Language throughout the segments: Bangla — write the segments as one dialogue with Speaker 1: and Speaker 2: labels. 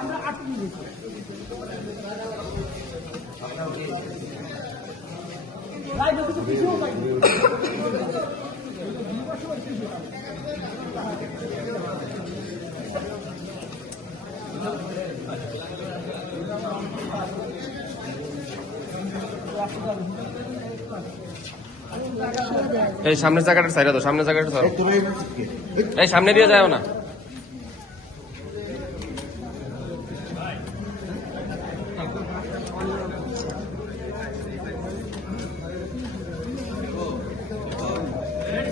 Speaker 1: আমরা আটকে
Speaker 2: এই সামনের জায়গাটা সাইডে তো সামনের জায়গাটা এই সামনে দিয়ে যাও না।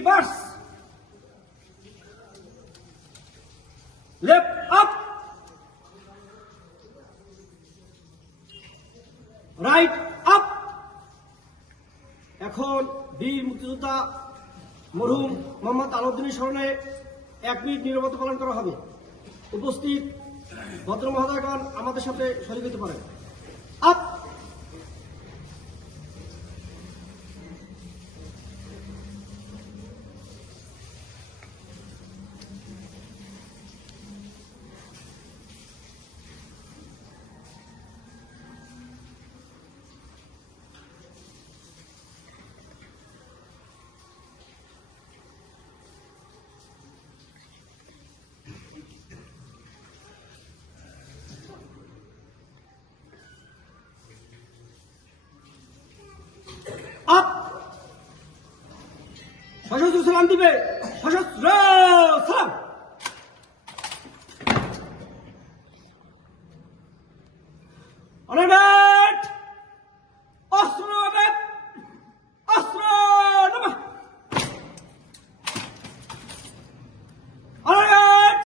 Speaker 1: Reverse. Left up. Right up. এখন বীর মুক্তিযোদ্ধা মরহুম মোহাম্মদ আলাউদ্দিনের স্মরণে এক মিনিট নিরবতা পালন করা হবে উপস্থিত ভদ্র মহোদয়গণ আমাদের সাথে হতে পারেন আপ সশস্ত্র সালাম দিবে। সশস্ত্র সালাম অনেকটা